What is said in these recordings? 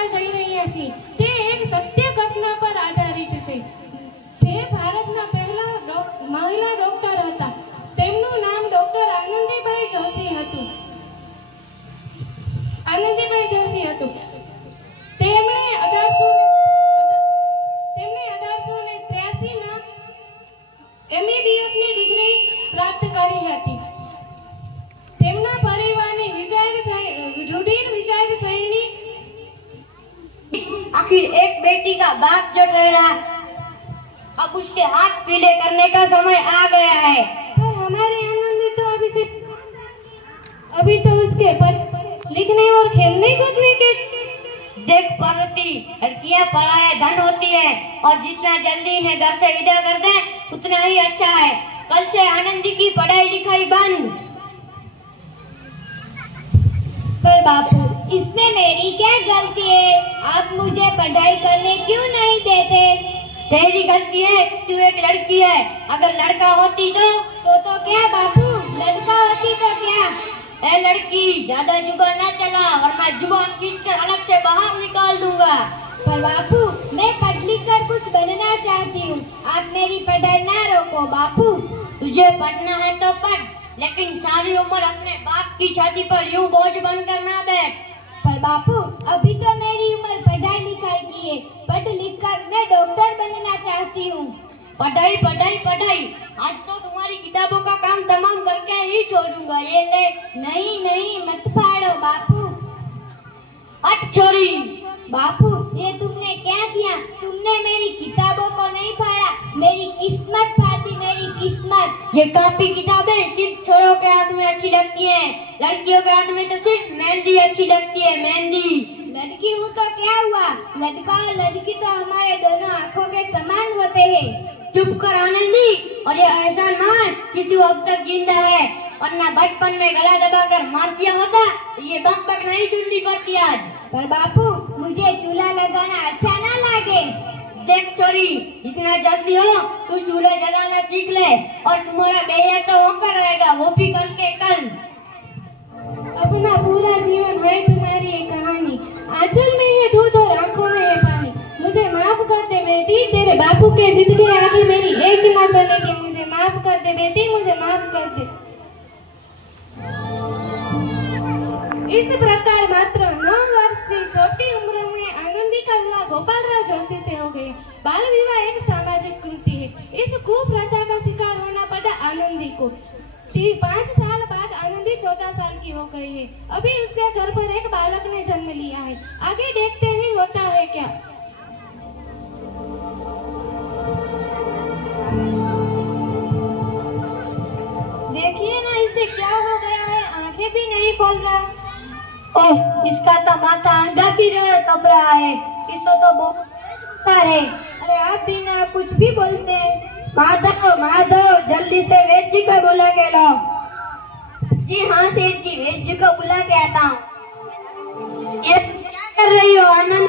કરવા જઈ રહ્યા છીએ તે એક સત્ય ઘટના પર આધારિત છે. જે ભારતના પહેલા મહિલા ડોક્ટર હતા. તેમનું નામ ડોક્ટર આનંદીબાઈ જોશી હતું. તેમણે 1883માં MBBS ની ડિગ્રી પ્રાપ્ત કરી હતી. તેમના પરિવારની રૂઢિર વિચારસરणी आखिर एक बेटी का बाप जो ठहरा, अब उसके हाथ पीले करने का समय आ गया है। पर हमारे आनंद तो अभी तो उसके पर लिखने और खेलने कूदने के। देख पार्वती, लड़कियां पराया धन होती है और जितना जल्दी है घर से विदा कर दे उतना ही अच्छा है। कल से आनंद की पढ़ाई लिखाई बंद। पर बापू, इसमें मेरी क्या गलती है? आप मुझे पढ़ाई करने क्यों नहीं देते? तेरी गलती है, तू एक लड़की है। अगर लड़का होती तो क्या बापू? लड़का होती तो क्या? ए लड़की, ज्यादा जुबान ना चला वरना जुबान खींचकर अलग से बाहर निकाल दूंगा। पर बापू, मैं पढ़ लिख कर कुछ बनना चाहती हूँ। आप मेरी पढ़ाई ना रोको बापू। तुझे पढ़ना है तो पढ़, लेकिन सारी उम्र अपने बाप की छाती पर यूं बोझ बनकर ना बैठ। पर बापू, अभी तो मेरी उम्र पढ़ाई लिखाई की है। पढ़ लिख कर मैं डॉक्टर बनना चाहती हूँ। पढ़ाई पढ़ाई पढ़ाई, आज तो तुम्हारी किताबों का काम तमाम करके ही छोड़ूंगा। ये ले। नहीं, मत फाड़ो बापू। हट छोरी। बापू, ये तुमने क्या किया? तुमने मेरी किताबों को नहीं फाड़ा, मेरी किस्मत फाड़ी, मेरी किस्मत। ये कॉपी किताबें सिर्फ छोरों के हाथ में अच्छी लगती हैं, लड़कियों के हाथ में तो सिर्फ मेहंदी अच्छी लगती है, मेहंदी। लड़की हूँ तो क्या हुआ? लड़का और लड़की तो हमारे दोनों आँखों के समान होते हैं। चुप कर आनंदी, और ये एहसान मान कि तू अब तक जिंदा है, वरना बचपन में गला दबाकर मार दिया होता तो ये बक बक नहीं सुननी पड़ती आज। पर बापू, मुझे चूल्हा लगाना अच्छा ना लगे। देख छोरी, जितना जल्दी हो तू चूल्हा जलाना सीख ले, और तुम्हारा बेटा तो होकर रहेगा, वो भी कल के कल। अपना पूरा जीवन है तुम्हारी ये कहानी, आंचल में है दूध और आंखों में है पानी। मुझे माफ कर दे बेटी, तेरे बापू के जिद के आगे मेरी एक ना चलेगी। मुझे माफ कर दे बेटी, मुझे माफ कर दे। इस प्रकार मात्र 9 वर्ष की छोटी उम्र में आनंदी का विवाह गोपालराव जोशी से हो गया। बाल विवाह एक सामाजिक कृति है। इस कुप्रथा का शिकार होना पड़ा आनंदी को। 5 साल बाद आनंदी 14 साल की हो गई है। अभी उसके घर पर एक बालक ने जन्म लिया है। आगे देखते हैं होता है क्या। देखिए ना, इसे क्या हो गया है, आंखें भी नहीं खोल रहा। ओह, इसका तो माथा अंडा की तरह तप रहा है, इसको तो बहुत है। अरे आप भी ना कुछ भी बोलते हैं। माधव, जल्दी से वेद जी को बुला के लाओ। जी हाँ सेठ जी, वेद जी को बुला के आता हूँ। ये क्या कर रही हो आनंद?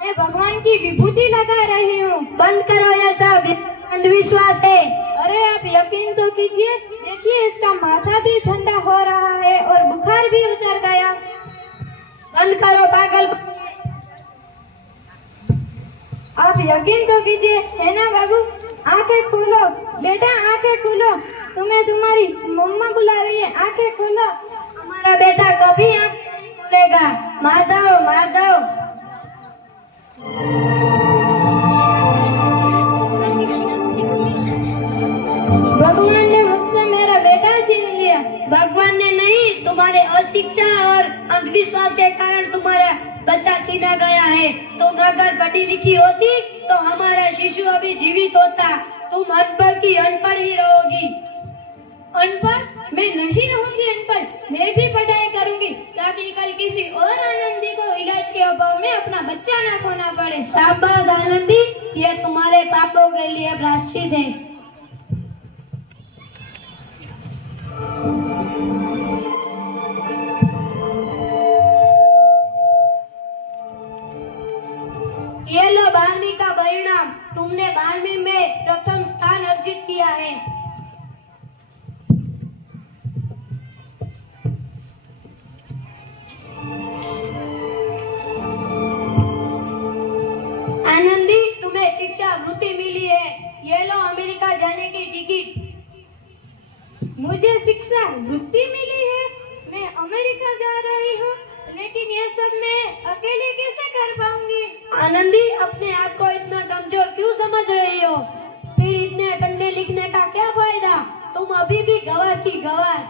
मैं भगवान की विभूति लगा रही हूँ। बंद करो ये सब, अंधविश्वास है। अरे आप यकीन तो कीजिए, देखिए इसका माथा भी ठंडा हो रहा है और बुखार भी उतर गया। बंद करो पागल। आप यकीन तो कीजिए, है ना बाबू? आंखें खोलो बेटा, आंखें खोलो, तुम्हें तुम्हारी मम्मा बुला रही है, आंखें खोलो। हमारा बेटा कभी आंखें नहीं खोलेगा। माधव। भगवान ने मुझसे मेरा बेटा छीन लिया। भगवान ने नहीं, तुम्हारे अशिक्षा और अंधविश्वास के कारण तुम्हारा बच्चा छीना गया है। तुम अगर पढ़ी लिखी होती तो हमारा शिशु अभी जीवित होता। तुम अनपढ़ की अनपढ़ ही रहोगी। अनपढ़? मैं नहीं रहूंगी अनपढ़, मैं भी पढ़ाई करूंगी ताकि कल किसी और आनंदी को इलाज के अभाव में अपना बच्चा ना खोना पड़े। शाबाश आनंदी, ये तुम्हारे पापों के लिए प्रायश्चित है। ये लो 12वीं का परिणाम, तुमने 12वीं में प्रथम स्थान अर्जित किया है। मुझे शिक्षा वृत्ति मिली है, मैं अमेरिका जा रही हूँ, लेकिन ये सब मैं अकेले कैसे कर पाऊंगी? आनंदी, अपने आप को इतना कमजोर क्यों समझ रही हो? फिर इतने पढ़ने लिखने का क्या फायदा? तुम अभी भी गवार की गवार।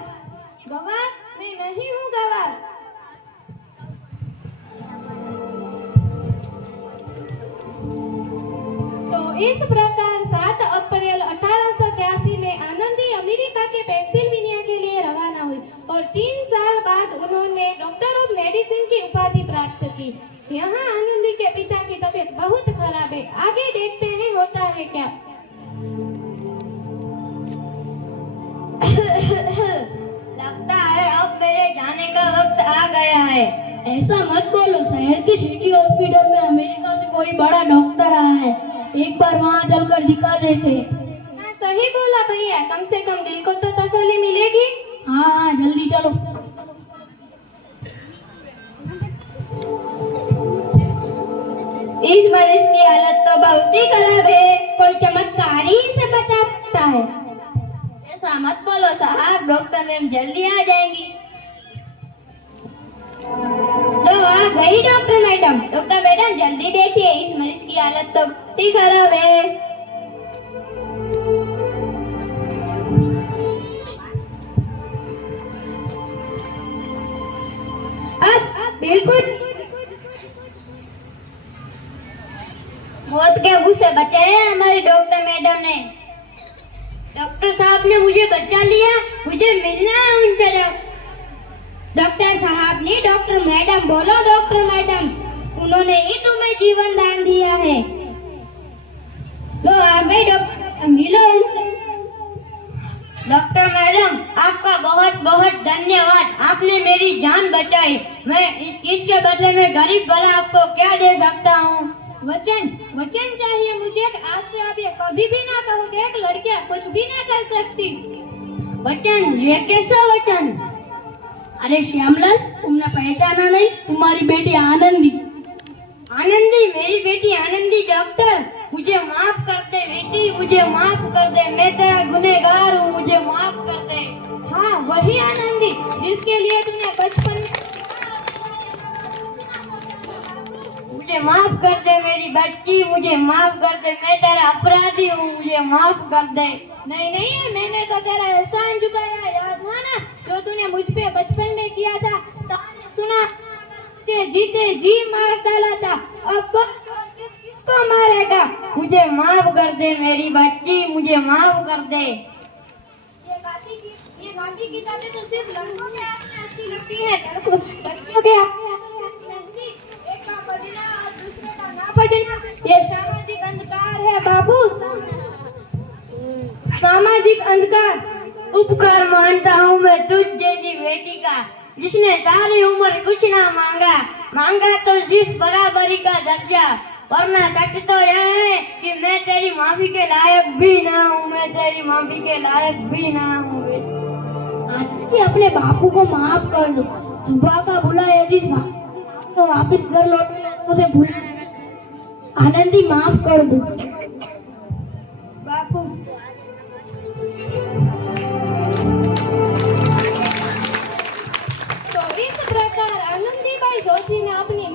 गवार? मैं नहीं हूँ गवार। तो इस प्रकार 7 अप्रैल 1883 में आनंदी अमेरिका के पेंसिल्वेनिया के लिए रवाना हुई और 3 साल बाद उन्होंने डॉक्टर ऑफ मेडिसिन की उपाधि प्राप्त की। यहाँ आनंदी के पिता की तबीयत बहुत खराब है। आगे देखते हैं होता है क्या। लगता है अब मेरे जाने का वक्त आ गया है। ऐसा मत बोलो, शहर की सिटी हॉस्पिटल में अमेरिका से कोई बड़ा डॉक्टर आया है, एक बार वहाँ चलकर दिखा देते। हाँ, सही बोला भैया, कम से कम दिल को तो तसल्ली मिलेगी। हाँ हाँ, जल्दी चलो। इस मरीज की हालत तो बहुत ही खराब है, कोई चमत्कार ही इसे बचा सकता है। ऐसा मत बोलो साहब, डॉक्टर मैम जल्दी आ जाएंगी। लो आ गई डॉक्टर मैडम। डॉक्टर मैडम जल्दी देखिए, इस मरीज की हालत तो बहुत ही खराब है। अब बिल्कुल मौत के मुंह से बचे हैं हमारे डॉक्टर मैडम ने। डॉक्टर साहब ने मुझे बचा लिया, मुझे मिलना है उनसे। डॉक्टर साहब ने डॉक्टर मैडम बोलो, डॉक्टर मैडम, उन्होंने ही तुम्हें जीवन दान दिया है। लो आ गए डॉक्टर, मिलो उनसे। डॉक्टर मैडम, आपका बहुत बहुत धन्यवाद, आपने मेरी जान बचाई। मैं इस चीज के बदले में गरीब भला आपको क्या दे सकता हूँ? वचन वचन चाहिए मुझे। आज से आप ये कभी भी ना कहोगे एक लड़कियां कुछ भी ना कर सकती। वचन? ये कैसा वचन? अरे श्यामलाल, तुमने पहचाना नहीं? तुम्हारी बेटी आनंदी। आनंदी? मेरी बेटी आनंदी? डॉक्टर, मुझे माफ कर दे बेटी, मुझे माफ कर दे, मैं तेरा गुनहगार हूँ, मुझे माफ कर दे। हाँ, वही आनंदी जिसके लिए तुमने बचपन में। मुझे माफ कर दे मेरी बच्ची, मुझे माफ कर दे, मैं तेरा अपराधी हूँ, मुझे माफ कर दे। नहीं नहीं, मैंने तो तेरा एहसान चुकाया, याद था ना जो तूने मुझ पे बचपन में किया था। तुमने सुना, मुझे जीते जी मार डाला था। अब किसको मारेगा? मुझे माफ कर दे मेरी बच्ची, मुझे माफ कर दे। ये बाकी किताबें तो सिर्फ लड़कों के हाथ में अच्छी लगती है, लड़कियों के हाथ में तो सिर्फ मेहंदी, एक का पढ़ना और दूसरे का ना पढ़ना। ये सामाजिक अंधकार है बाबू, सामाजिक अंधकार। उपकार मानता हूँ मैं तुझ जैसी बेटी का, जिसने सारी उम्र कुछ ना मांगा, मांगा तो सिर्फ बराबरी का दर्जा। वरना सच तो यह है कि मैं तेरी माफी के लायक भी ना हूँ, मैं तेरी माफी के लायक भी ना हूँ। आनंदी, अपने बापू को माफ कर दो। सुबह का बुलाया जिस बात तो वापस घर लौटने उसे भूल। आनंदी, माफ कर दो बापू। तो इस प्रकार आनंदीबाई जोशी ने अपनी